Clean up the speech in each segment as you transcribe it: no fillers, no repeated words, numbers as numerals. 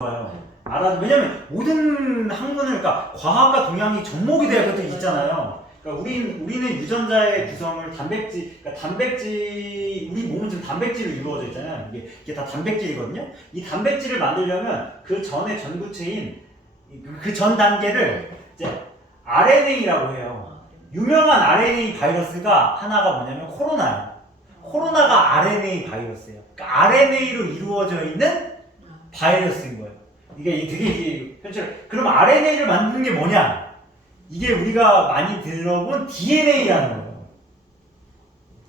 좋아요. 왜냐면 모든 학문을, 그러니까 과학과 동양이 접목이 되어 것들이 있잖아요. 그러니까 우리는 유전자의 구성을 그러니까 우리 몸은 지금 단백질로 이루어져 있잖아요. 이게 다 단백질이거든요. 이 단백질을 만들려면 그 전에 전구체인 그 전 단계를 이제 RNA라고 해요. 유명한 RNA 바이러스가 하나가 뭐냐면 코로나예요. 코로나가 RNA 바이러스예요. 그러니까 RNA로 이루어져 있는 바이러스인 거예요. 이게 현실. 그럼 RNA를 만드는 게 뭐냐? 이게 우리가 많이 들어본 DNA라는 거예요.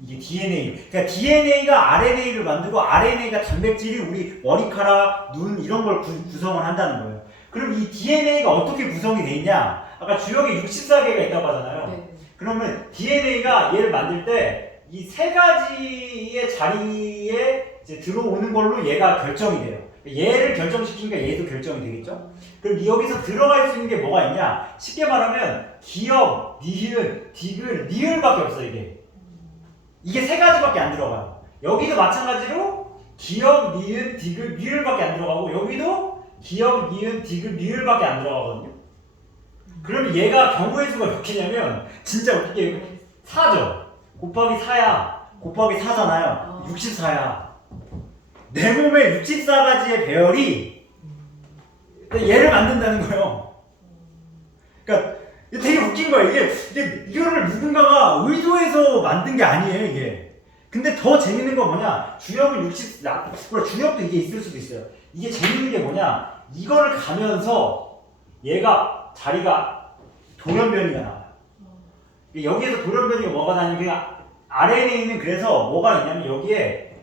이게 DNA. 그러니까 DNA가 RNA를 만들고 RNA가 단백질이 우리 머리카락, 눈 이런 걸 구성을 한다는 거예요. 그럼 이 DNA가 어떻게 구성이 돼 있냐? 아까 주역에 64개가 있다고 하잖아요. 네. 그러면 DNA가 얘를 만들 때 이 세 가지의 자리에 이제 들어오는 걸로 얘가 결정이 돼요. 얘를 결정시키니까 얘도 결정이 되겠죠? 그럼 여기서 들어갈 수 있는 게 뭐가 있냐? 쉽게 말하면 기역, 니은, 디귿, 리을밖에 없어요. 이게 세 가지밖에 안 들어가요. 여기도 마찬가지로 기역, 니은, 디귿, 리을밖에 안 들어가고 여기도 기역, 니은, 디귿, 리을밖에 안 들어가거든요. 그러면 얘가 경우의 수가 몇 개냐면 진짜 웃기게 4죠. 곱하기 4야. 곱하기 4잖아요. 64야. 내 몸에 64가지의 배열이 얘를 만든다는 거예요. 그러니까 되게 웃긴 거야. 이거를 누군가가 의도해서 만든 게 아니에요, 이게. 근데 더 재밌는 건 뭐냐? 주역은 주역도 이게 있을 수도 있어요. 이게 재밌는 게 뭐냐? 이거를 가면서 얘가 자리가 돌연변이가 나와요. 여기에서 돌연변이가 뭐가 나냐면 RNA는 그래서 뭐가 있냐면 여기에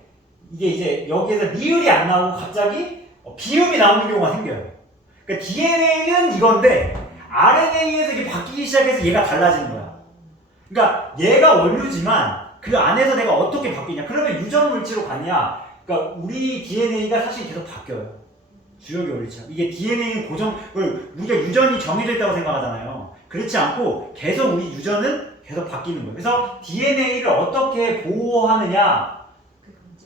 이게 이제 여기에서 리을이 안 나오고 갑자기 비음이 나오는 경우가 생겨요. 그러니까 DNA는 이건데 RNA에서 이게 바뀌기 시작해서 얘가 달라지는 거야. 그러니까 얘가 원료지만 그 안에서 내가 어떻게 바뀌냐. 그러면 유전 물질로 갔냐. 그러니까 우리 DNA가 사실 계속 바뀌어요. 주역이 원리처럼. 이게 DNA는 우리가 유전이 정해져 있다고 생각하잖아요. 그렇지 않고 계속 우리 유전은 계속 바뀌는 거예요. 그래서 DNA를 어떻게 보호하느냐.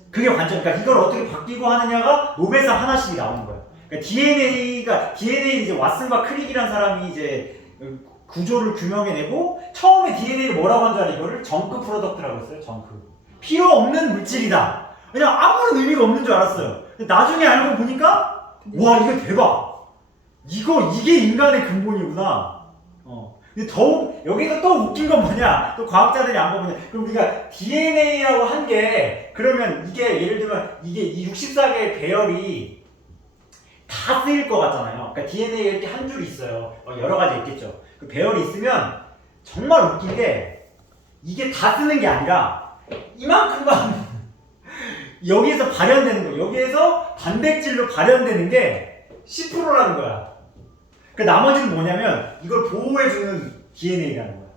그게 관점. 그러니까 이걸 어떻게 바뀌고 하느냐가 노벨상 하나씩 나오는 거예요. 그러니까 DNA 이제 왓슨과 크릭이라는 사람이 이제 구조를 규명해내고 처음에 DNA를 뭐라고 한 줄 알아요? 이거를 정크 프로덕트라고 했어요. 정크. 필요 없는 물질이다. 그냥 아무런 의미가 없는 줄 알았어요. 나중에 알고 보니까 와 이거 대박. 이게 인간의 근본이구나. 근데 여기서 또 웃긴 건 뭐냐? 또 과학자들이 안 보면 그럼 우리가 DNA라고 한 게 그러면 이게 예를 들면 이게 이 64개의 배열이 다 쓰일 것 같잖아요. 그러니까 DNA에 이렇게 한 줄이 있어요. 여러 가지 있겠죠. 그 배열이 있으면 정말 웃긴 게 이게 다 쓰는 게 아니라 이만큼만 여기에서 발현되는 거예요. 여기에서 단백질로 발현되는 게 10%라는 거야. 그 나머지는 뭐냐면 이걸 보호해주는 DNA라는 거야.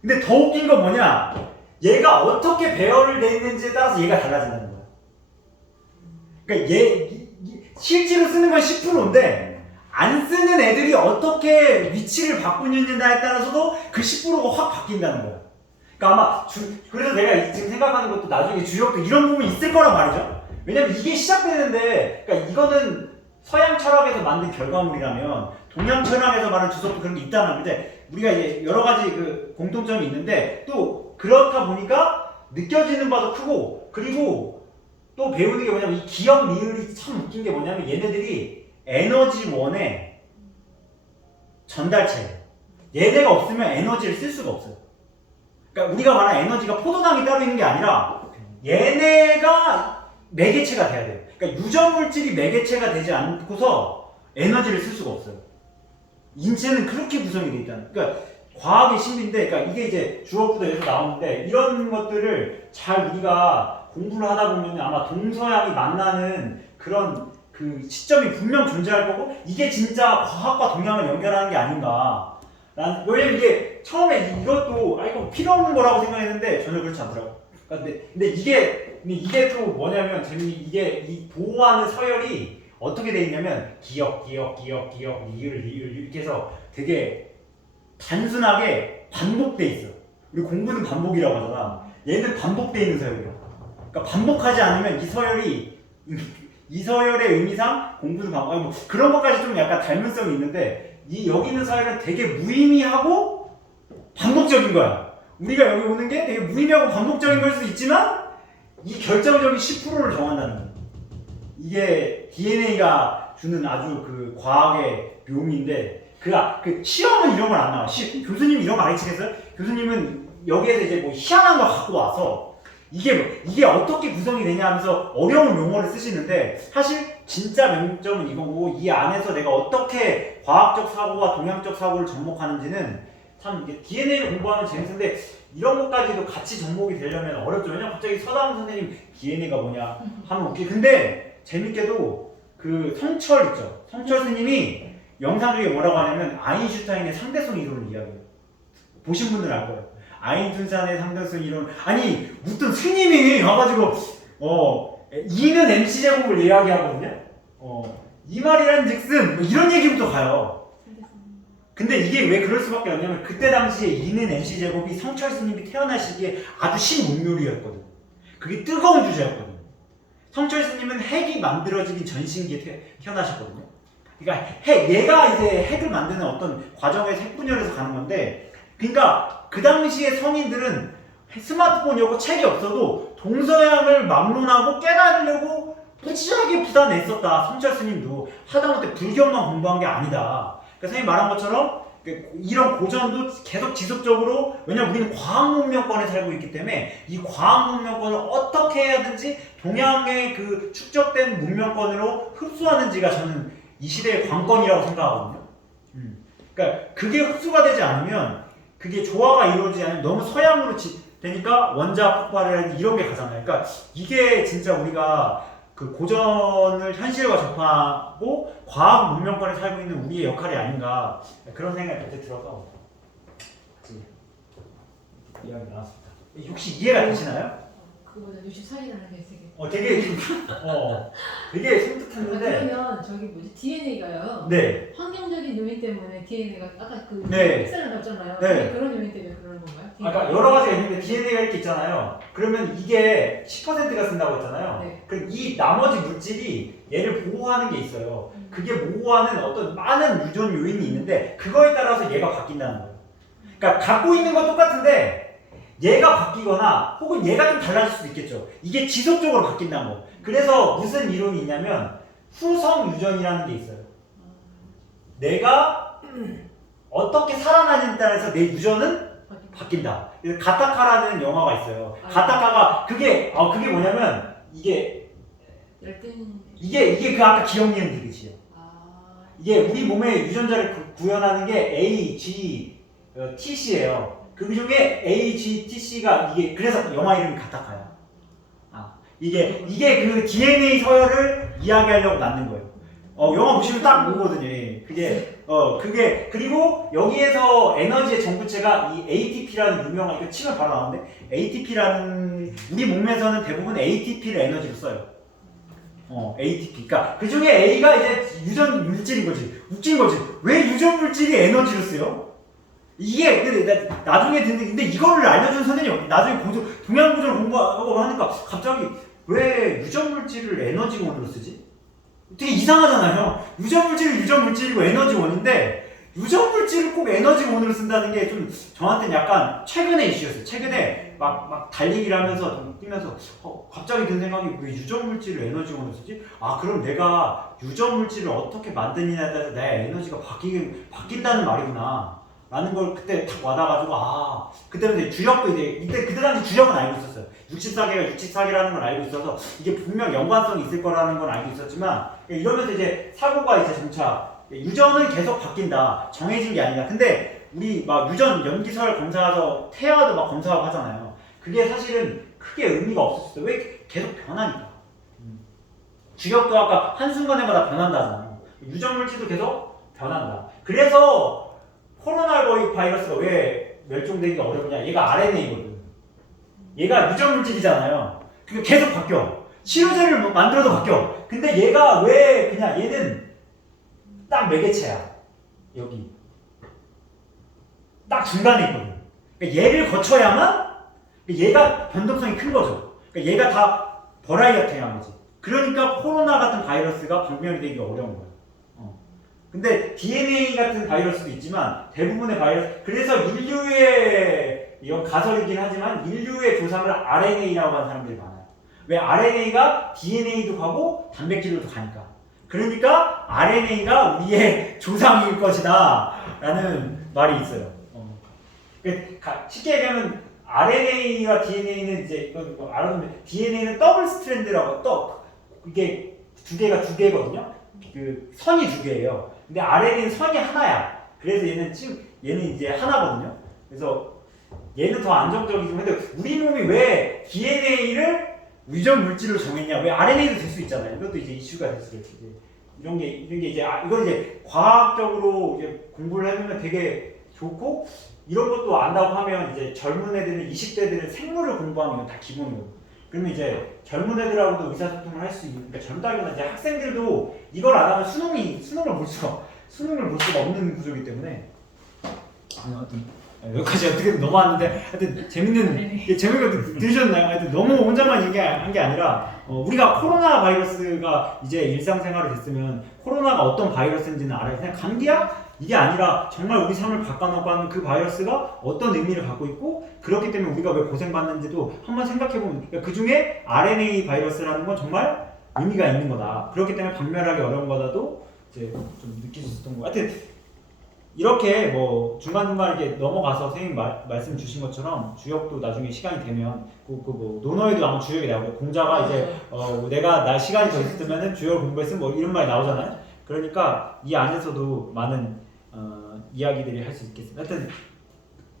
근데 더 웃긴 건 뭐냐? 얘가 어떻게 배열을 돼 있는지에 따라서 얘가 달라진다는 거야. 그러니까 실제로 쓰는 건 10%인데 안 쓰는 애들이 어떻게 위치를 바꾸느냐에 따라서도 그 10%가 확 바뀐다는 거야. 그러니까 아마 그래서 내가 지금 생각하는 것도 나중에 주역도 이런 부분이 있을 거란 말이죠. 왜냐면 이게 시작되는데, 그러니까 이거는 서양 철학에서 만든 결과물이라면 동양 철학에서 말하는 주석도 그런 게 있다는 건데 우리가 이제 여러 가지 그 공통점이 있는데 또 그렇다 보니까 느껴지는 바도 크고 그리고 또 배우는 게 뭐냐면 이 기억 리을이 참 웃긴 게 뭐냐면 얘네들이 에너지원의 전달체. 얘네가 없으면 에너지를 쓸 수가 없어요. 그러니까 우리가 말하는 에너지가 포도당이 따로 있는 게 아니라 얘네가 매개체가 돼야 돼요. 그러니까 유전 물질이 매개체가 되지 않고서 에너지를 쓸 수가 없어요. 인체는 그렇게 구성이 돼 있다는. 그러니까 과학의 신비인데, 그러니까 이게 이제 주어부터 여기서 나오는데 이런 것들을 잘 우리가 공부를 하다 보면 아마 동서양이 만나는 그런 그 시점이 분명 존재할 거고 이게 진짜 과학과 동양을 연결하는 게 아닌가. 왜냐면 이게 처음에 이것도 이거 필요 없는 거라고 생각했는데 전혀 그렇지 않더라고. 근데 이게 또 뭐냐면 이게 이 보호하는 서열이 어떻게 돼 있냐면 기억, 리을 이렇게 해서 되게 단순하게 반복돼 있어. 우리 공부는 반복이라고 하잖아. 얘는 반복돼 있는 서열이야. 그러니까 반복하지 않으면 이 서열이 이 서열의 의미상 공부는 방법, 뭐 그런 것까지 좀 약간 닮은성이 있는데 여기 있는 서열은 되게 무의미하고 반복적인 거야. 우리가 여기 오는 게 되게 무의미하고 반복적인 걸 수도 있지만 이 결정적인 10%를 정한다는 거야. 이게 DNA가 주는 아주 그 과학의 묘미인데 그 시험은 이런 걸 안 나와. 교수님이 이런 거 가르치겠어요? 교수님은 여기에서 이제 뭐 희한한 거 갖고 와서 이게 어떻게 구성이 되냐 하면서 어려운 용어를 쓰시는데 사실 진짜 맹점은 이거고 이 안에서 내가 어떻게 과학적 사고와 동양적 사고를 접목하는지는 참 이게 DNA를 공부하면 재밌는데 이런 것까지도 같이 접목이 되려면 어렵죠. 왜냐면 갑자기 서다운 선생님 DNA가 뭐냐 하면 웃기. 근데 재밌게도 그 성철 있죠. 성철 스님이 영상 중에 뭐라고 하냐면 아인슈타인의 상대성 이론을 이야기해요. 보신 분들은 알 거예요. 아인슈타인의 상대성 이론. 아니 무슨 스님이 와가지고 E는 mc제곱을 이야기하거든요. 이 말이란 즉슨 뭐 이런 얘기부터 가요. 근데 이게 왜 그럴 수밖에 없냐면 그때 당시에 E는 mc제곱이 성철 스님이 태어날 시기에 아주 신문묘리였거든. 그게 뜨거운 주제였거든. 성철 스님은 핵이 만들어지긴 전신기에 태어나셨거든요. 그러니까 얘가 이제 핵을 만드는 어떤 과정에서 핵분열해서 가는 건데, 그러니까 그 당시에 성인들은 스마트폰이 없고 책이 없어도 동서양을 막론하고 깨달으려고 무지하게 부단히 애썼다. 성철 스님도 하다못해 불교만 공부한 게 아니다. 그러니까 선생님 말한 것처럼 이런 고전도 계속 지속적으로, 왜냐면 우리는 과학 문명권에 살고 있기 때문에 이 과학 문명권을 어떻게 해야든지 동양의 그 축적된 문명권으로 흡수하는지가 저는 이 시대의 관건이라고 생각하거든요. 그러니까 그게 흡수가 되지 않으면, 그게 조화가 이루어지지 않으면 너무 서양으로 되니까 원자 폭발을 이런 게 가잖아요. 그러니까 이게 진짜 우리가 그 고전을 현실과 접하고 과학 문명권에 살고 있는 우리의 역할이 아닌가, 그런 생각이 그때 들어서 같이 이야기 나눴습니다. 혹시 이해가 되시나요? 그거보다 64이라는 게 되게 되게 섬뜩했는데. 그러면 저기 뭐지 DNA가요. 네. 환경적인 요인 때문에 DNA가 아까 그 네. 햇살을 넣었잖아요. 네. 그런 요인 때문에 그러는 건가요? 그러니까 여러 가지가 있는데 DNA가 이렇게 있잖아요. 그러면 이게 10%가 쓴다고 했잖아요. 네. 그럼 이 나머지 물질이 얘를 보호하는 게 있어요. 그게 보호하는 어떤 많은 유전 요인이 있는데 그거에 따라서 얘가 바뀐다는 거예요. 그러니까 갖고 있는 건 똑같은데 얘가 바뀌거나 혹은 얘가 좀 달라질 수도 있겠죠. 이게 지속적으로 바뀐다는 거. 그래서 무슨 이론이 있냐면 후성 유전이라는 게 있어요. 내가 어떻게 살아나느냐에 따라서 내 유전은 바뀐다. 가타카라는 영화가 있어요. 가타카가 그게 뭐냐면 이게 그 아까 기억 니은 디귿이에요. 이게 우리 몸의 유전자를 구현하는 게 A, G, TC예요. 그 중에 A, G, TC가 이게 그래서 영화 이름이 가타카야. 이게 그 DNA 서열을 이야기하려고 만든 거예요. 영화 보시면 딱 보거든요. 그게 그리고 여기에서 에너지의 정부체가 이 ATP라는 유명한, 이거 치면 바로 나오는데 ATP라는, 우리 몸에서는 대부분 ATP를 에너지로 써요. ATP. 그러니까 그 중에 A가 이제 유전 물질인 거지. 웃긴 거지. 왜 유전 물질이 에너지로 쓰요? 이게 근데 나중에 듣는, 근데 이거를 알려준 선생님 나중에 동양 고전 공부하고 하니까 갑자기 왜 유전 물질을 에너지원으로 쓰지? 되게 이상하잖아요. 유전 물질은 유전 물질이고 에너지원인데 유전 물질을 꼭 에너지원으로 쓴다는 게 좀 저한테는 약간 최근의 이슈였어요. 최근에 막 달리기를 하면서 뛰면서 갑자기 든 생각이, 왜 유전 물질을 에너지원으로 쓰지? 그럼 내가 유전 물질을 어떻게 만드느냐에 따라서 내 에너지가 바뀐다는 말이구나 라는 걸 그때 딱 와닿아가지고, 그때는 이제 주력도 그때 당시 주력은 알고 있었어요. 64개가 64개라는 걸 알고 있어서 이게 분명 연관성이 있을 거라는 건 알고 있었지만, 이러면서 이제 사고가 이제 점차 유전은 계속 바뀐다, 정해진 게 아니다. 근데 우리 막 유전 염기서열 검사하서 태아도 막 검사하고 하잖아요. 그게 사실은 크게 의미가 없었어요. 왜? 계속 변하니까. 주력도 아까 한순간에마다 변한다 하잖아요. 유전 물질도 계속 변한다. 그래서 코로나 바이러스가 왜 멸종되기가 어렵냐? 얘가 RNA거든. 얘가 유전 물질이잖아요. 그게 계속 바뀌어. 치료제를 만들어도 바뀌어. 근데 얘가 왜 그냥, 얘는 딱 매개체야. 여기. 딱 중간에 있거든. 그러니까 얘를 거쳐야만 얘가 변동성이 큰 거죠. 그러니까 얘가 다 버라이어티한 거지. 그러니까 코로나 같은 바이러스가 방면이 되기 어려운 거예요. 근데 DNA 같은 바이러스도 있지만 대부분의 바이러스, 그래서 인류의, 이건 가설이긴 하지만 인류의 조상을 RNA라고 하는 사람들이 많아요. 왜? RNA가 DNA도 가고 단백질로도 가니까. 그러니까 RNA가 우리의 조상일 것이다 라는 말이 있어요. 쉽게 얘기하면 RNA와 DNA는 이제 이건 뭐 알아두면 DNA는 더블 스트랜드라고 이게 두 개거든요. 그 선이 두 개예요. 근데 RNA는 선이 하나야. 그래서 얘는 이제 하나거든요. 그래서 얘는 더 안정적이지만 근데 우리 몸이 왜 DNA를 유전 물질로 정했냐? 왜 RNA도 될 수 있잖아요. 이것도 이제 이슈가 됐어요. 이런 게 이제 이건 이제 과학적으로 이제 공부를 해보면 되게 좋고 이런 것도 안다고 하면 이제 젊은 애들은 20대들은 생물을 공부하면 이건 다 기본이거든요. 그러면 이제 젊은 애들하고도 의사소통을 할 수 있는, 그러니까 젊다기보다 이제 학생들도 이걸 안 하면 수능을 볼 수가 없는 구조이기 때문에 하여튼 여기까지 어떻게든 넘어왔는데 하여튼 재미가 들으셨나요? 하여튼 너무 혼자만 얘기한 게 아니라 우리가 코로나 바이러스가 이제 일상생활이 됐으면 코로나가 어떤 바이러스인지는 알아요. 그냥 감기야? 이게 아니라 정말 우리 삶을 바꿔놓고 하는 그 바이러스가 어떤 의미를 갖고 있고 그렇기 때문에 우리가 왜 고생받는지도 한번 생각해보면 그러니까 그 중에 RNA 바이러스라는 건 정말 의미가 있는 거다. 그렇기 때문에 박멸하기 어려운 거다도 이제 좀 느낄 수 있었던 거. 하여튼 이렇게 뭐 중간중간 이렇게 넘어가서 선생님 말씀 주신 것처럼 주역도 나중에 시간이 되면 뭐 논어에도 아마 주역이 나오고 공자가 이제 내가 나 시간이 더 있으면은 주역을 공부했으면 뭐 이런 말이 나오잖아요. 그러니까 이 안에서도 많은 이야기들이 할 수 있겠습니다. 하여튼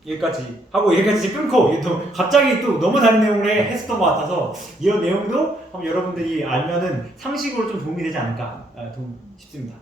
여기까지 하고 여기까지 끊고 또 갑자기 또 너무 다른 내용을 했었던 것 같아서 이런 내용도 한번 여러분들이 알면은 상식으로 좀 도움이 되지 않을까 싶습니다.